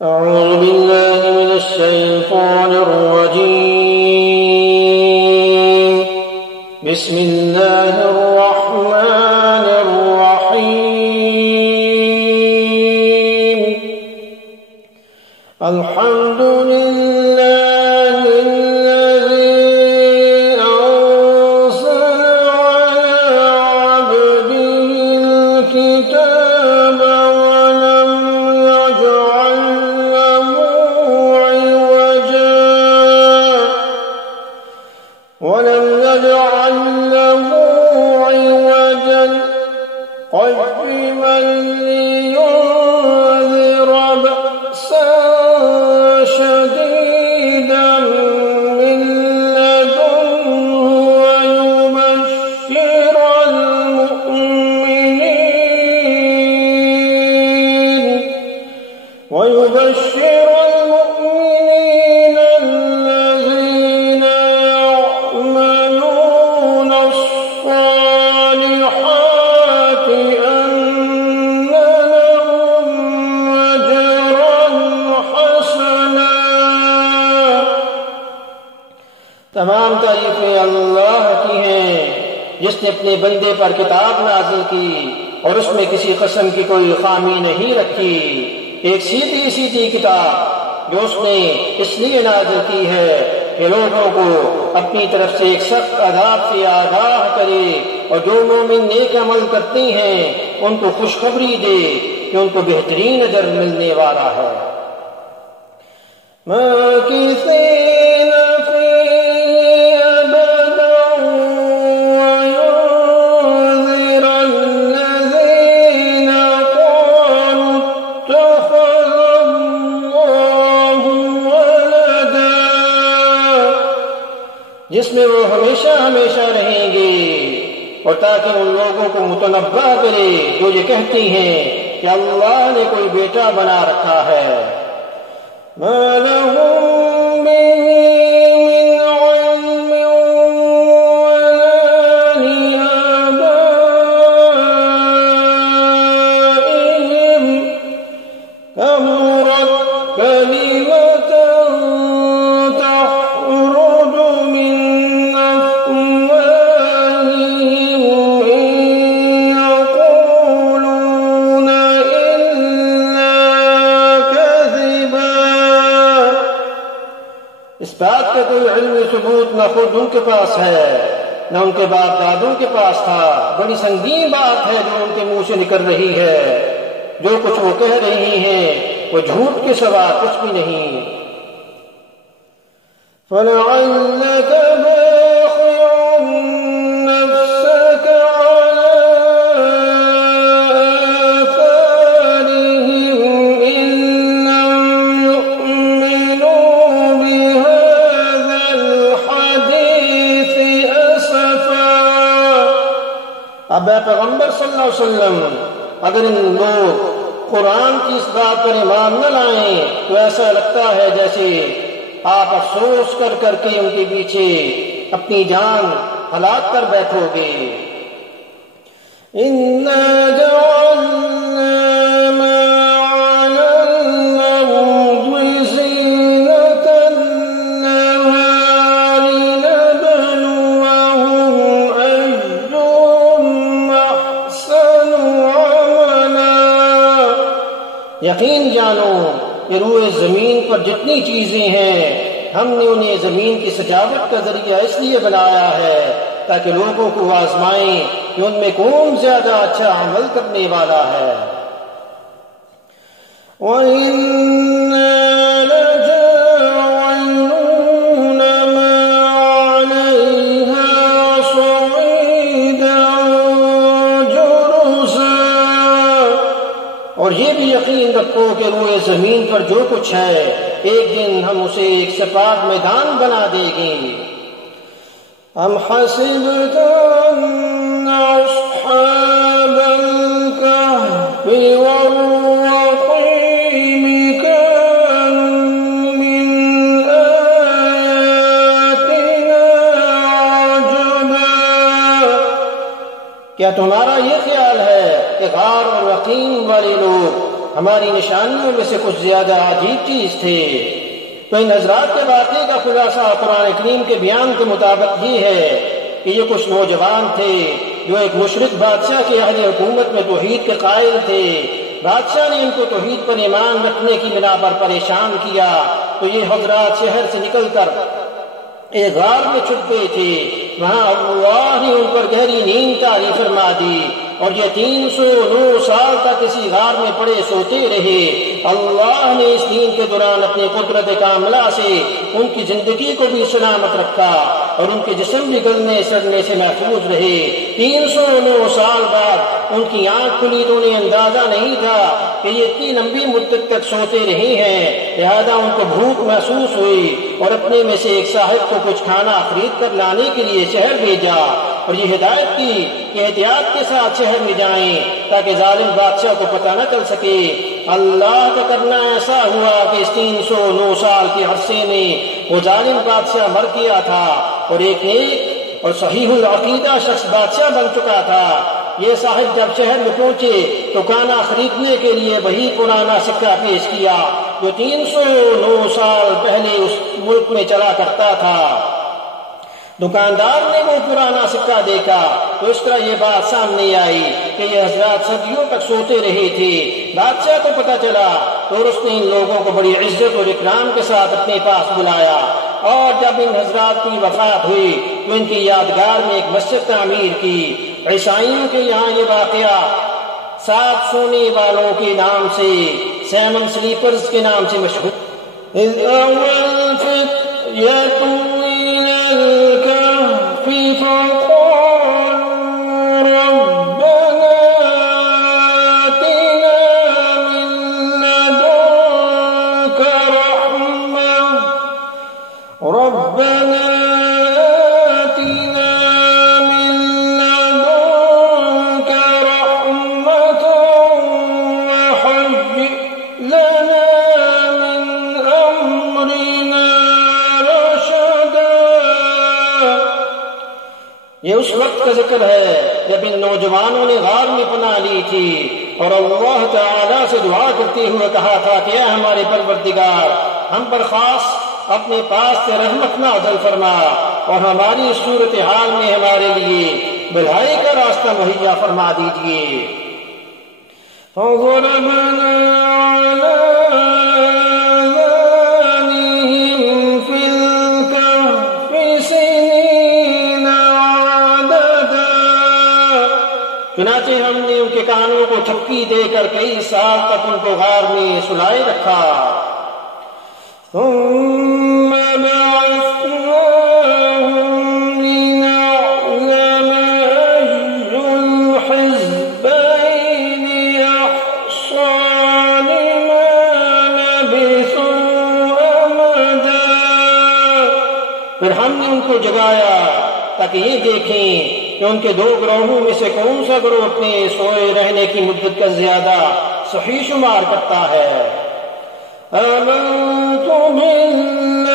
أعوذ بالله من الشيطان الرجيم. بسم الله الرحمن الرحيم. الحمد لله الذي أنزل على عبده الكتاب ولم يجعل له عوجا قيما لينذر بأسا شديدا من لدنه ويبشر المؤمنين الذين يعملون الصالحات أن لهم أجرا حسنا. تمام تعریفیں اللہ کی ہیں جس نے اپنے بندے پر کتاب نازل کی اور اس میں کسی قسم کی کوئی خامی نہیں رکھی، ایک سیدھی سیدھی کتاب جو اس نے اس لیے نازل کی ہے کہ لوگوں کو اپنی طرف سے ایک سخت عذاب سے آگاہ کرے، اور جو مومن نیک عمل کرتے ہیں ان کو خوشخبری دے کہ ان کو بہترین اجر ملنے والا ہے۔ ماکثین فیہ ابدا وینذر الذین قالوا اتخذ اللہ ولدا، جس میں وہ ہمیشہ ہمیشہ رہیں گے، اور تاکہ ان لوگوں کو متنبہ کرے جو یہ کہتی ہیں کہ اللہ نے کوئی بیٹا بنا رکھا ہے۔ ما لهم به من علم ولا لآبائهم كبرت كلمة تخرج من أفواههم إن يقولون إلا كذبا۔ اس بات کا کوئی علمی ثبوت نہ خود ان کے پاس ہے نہ ان کے باپ دادوں کے پاس تھا، بڑی سنگین بات ہے جو ان کے منہ سے نکل رہی ہے، جو کچھ وہ کہہ رہی ہیں وہ جھوٹ کے سوا کچھ بھی نہیں۔ فَلَعَلَّكَ بَاخِعٌ نَفْسَكَ عَلَىٰ آثَارِهِمْ إِن لَّمْ يُؤْمِنُوا بِهَٰذَا الْحَدِيثِ أَسَفًا۔ اب اے پیغمبر صلی اللہ علیہ وسلم، اگر ان لوگ قرآن کی اس بات پر ایمان نہ لائیں تو ایسا لگتا ہے جیسے آپ افسوس کر کر کے ان کے پیچھے اپنی جان ہلاک کر بیٹھو گے۔ اِنَّا جَعَلْنَا مَا عَلَى الْأَرْضِ زِينَةً لَهَا لِنَبْلُوَهُمْ أَيُّهُمْ أَحْسَنُ عَمَلًا۔ یقین جانو کہ روئے زمین پر جتنی چیزیں ہیں ہم نے انہیں زمین کی سجاوٹ کا ذریعہ اس لیے بنایا ہے تاکہ لوگوں کو آزمائیں کہ ان میں کون زیادہ اچھا عمل کرنے والا ہے۔ وَإِنَّا لَجَاعِلُونَ مَا عَلَيْهَا صَعِيدًا جُرُزًا، اور یہ بھی یقین رکھو کہ روئے زمین پر جو کچھ ہے ایک دن ہم اسے ایک سپاٹ میدان بنا دیں گے۔ ام حسبت ان اصحاب الكهف والرقيم كانوا من آياتنا عجبا، کیا تمہارا یہ خیال ہے کہ غار اور رقیم والے لوگ ہماری نشانیوں میں سے کچھ زیادہ عجیب چیز تھے۔ تو ان حضرات کے واقعے کا خلاصہ قرآن کریم کے بیان کے مطابق یہ ہے کہ یہ کچھ نوجوان تھے جو ایک مشرک بادشاہ کے اہل حکومت میں توحید کے قائل تھے۔ بادشاہ نے ان کو توحید پر ایمان رکھنے کی بنا پر پریشان کیا، تو یہ حضرات شہر سے نکل کر ایک غار میں چھپ گئے تھے۔ وہاں اللہ نے ان پر گہری نیند طاری فرما دی اور یہ 309 سال تک اسی غار میں پڑے سوتے رہے۔ اللہ نے اس نیند کے دوران اپنی قدرت کاملہ سے ان کی زندگی کو بھی سلامت رکھا اور ان کے جسم بھی گلنے سڑنے سے محفوظ رہے۔ 309 سال بعد ان کی آنکھ کھلی تو انہیں اندازہ نہیں تھا کہ یہ اتنی لمبی مدت تک سوتے رہے ہیں، لہذا ان کو بھوک محسوس ہوئی اور اپنے میں سے ایک صاحب کو کچھ کھانا خرید کر لانے کے لیے شہر بھیجا اور یہ ہدایت کی کہ احتیاط کے ساتھ شہر میں جائیں تاکہ ظالم بادشاہ کو پتہ نہ چل سکے۔ اللہ کا کرنا ایسا ہوا کہ اس 309 سال کے عرصے میں وہ ظالم بادشاہ مر گیا تھا اور ایک نیک اور صحیح العقیدہ شخص بادشاہ بن چکا تھا۔ یہ صاحب جب شہر میں پہنچے تو کھانا خریدنے کے لیے وہی پرانا سکہ پیش کیا جو 309 سال پہلے اس ملک میں چلا کرتا تھا۔ دکاندار نے وہ پرانا سکہ دیکھا تو اس طرح یہ بات سامنے آئی کہ یہ حضرات صدیوں تک سوتے رہے تھے۔ بادشاہ کو پتہ چلا تو اس نے ان لوگوں کو بڑی عزت اور اکرام کے ساتھ اپنے پاس بلایا، اور جب ان حضرات کی وفات ہوئی تو ان کی یادگار میں ایک مسجد تعمیر کی۔ عیسائیوں کے یہاں یہ واقعہ 7 سونے والوں کے نام سے، سیمن سلیپرز کے نام سے مشہور۔ یہ اس وقت کا ذکر ہے جب ان نوجوانوں نے غار میں پناہ لی تھی اور اللہ تعالیٰ سے دعا کرتے ہوئے کہا تھا کہ اے ہمارے پروردگار، ہم پر خاص اپنے پاس سے رحمت نازل فرما اور ہماری اس صورتحال میں ہمارے لیے بھلائی کا راستہ مہیا فرما دیجیے۔ چنانچہ ہم نے ان کے کانوں کو تھپکی دے کر کئی سال تک ان کو غار میں سلائے رکھا۔ ثم بعثناهم لنعلم أي الحزبين أحصى لما لبثوا أمدا۔ پھر ہم نے ان کو جگایا تاکہ یہ دیکھیں کہ ان کے 2 گروہوں میں سے کون سا گروہ اپنے سوئے رہنے کی مدت کا زیادہ صحیح شمار کرتا ہے۔ آمنت بالله